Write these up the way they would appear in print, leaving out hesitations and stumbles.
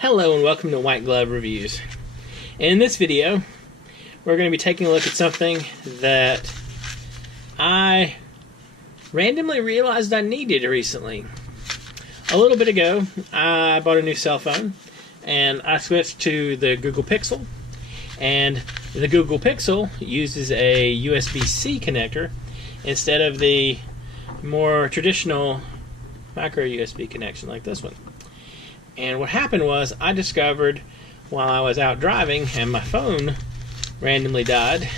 Hello and welcome to White Glove Reviews. In this video, we're going to be taking a look at something that I randomly realized I needed recently. A little bit ago, I bought a new cell phone and I switched to the Google Pixel. And the Google Pixel uses a USB-C connector instead of the more traditional micro USB connection like this one. And what happened was I discovered while I was out driving and my phone randomly died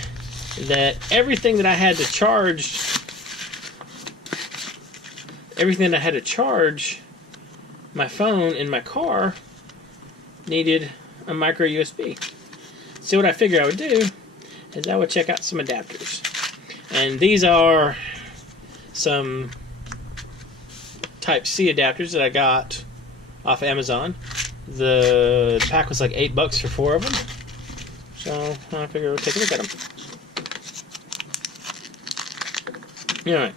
that everything that I had to charge my phone in my car needed a micro USB. So what I figured I would do is I would check out some adapters. And these are some Type-C adapters that I got off Amazon. The pack was like $8 for 4 of them. So I figured we'll take a look at them. Alright.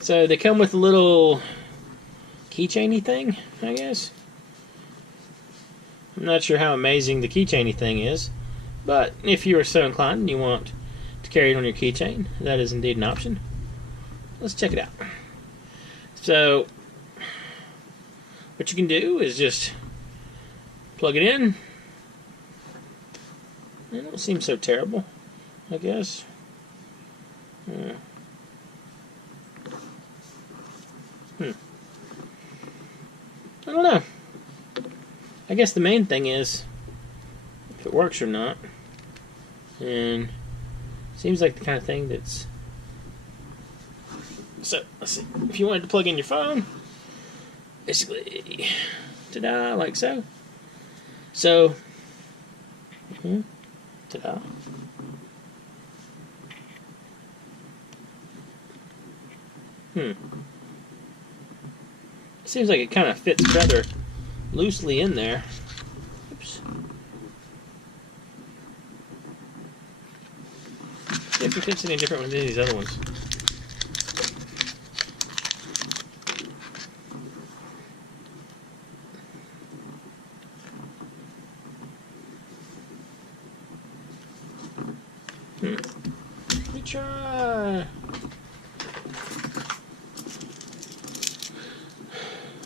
So they come with a little keychainy thing, I guess. I'm not sure how amazing the keychainy thing is, but if you are so inclined and you want to carry it on your keychain, that is indeed an option. Let's check it out. So what you can do is just plug it in. It don't seem so terrible, I guess. I don't know. I guess the main thing is if it works or not. And it seems like the kind of thing that's... So, let's see. If you wanted to plug in your phone, basically, ta-da, like so. So, ta-da. Seems like it kind of fits rather loosely in there. Oops. See if it fits any different than these other ones. Let me try.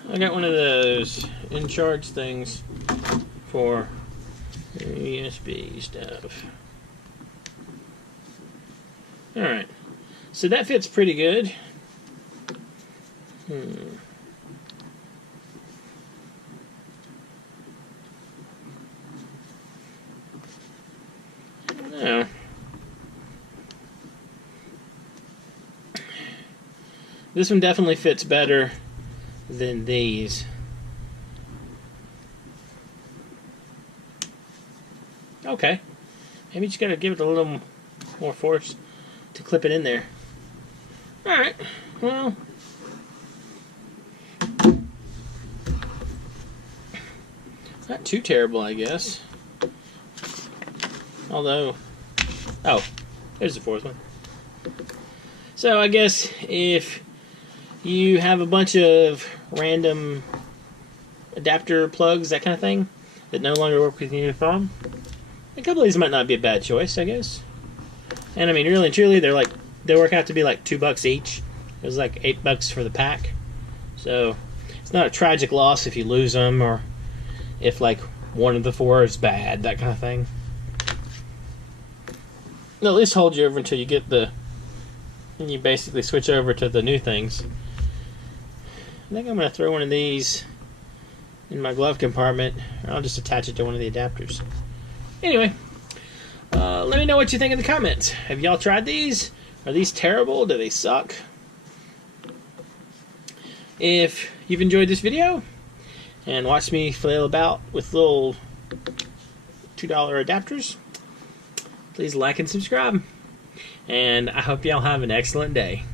I got one of those in-charge things for USB stuff. Alright, so that fits pretty good. Now, this one definitely fits better than these. Okay, maybe you just gotta give it a little more force to clip it in there. Alright, well, not too terrible, I guess. Although, oh, there's the fourth one. So I guess if you have a bunch of random adapter plugs, that kind of thing, that no longer work with your phone, a couple of these might not be a bad choice, I guess. And I mean, really and truly, they work out to be like $2 each. It was like $8 for the pack. So it's not a tragic loss if you lose them, or if like one of the 4 is bad, that kind of thing. They'll at least hold you over until you get and you basically switch over to the new things. I think I'm going to throw one of these in my glove compartment, or I'll just attach it to one of the adapters. Anyway, let me know what you think in the comments. Have y'all tried these? Are these terrible? Do they suck? If you've enjoyed this video and watched me flail about with little $2 adapters, please like and subscribe. And I hope y'all have an excellent day.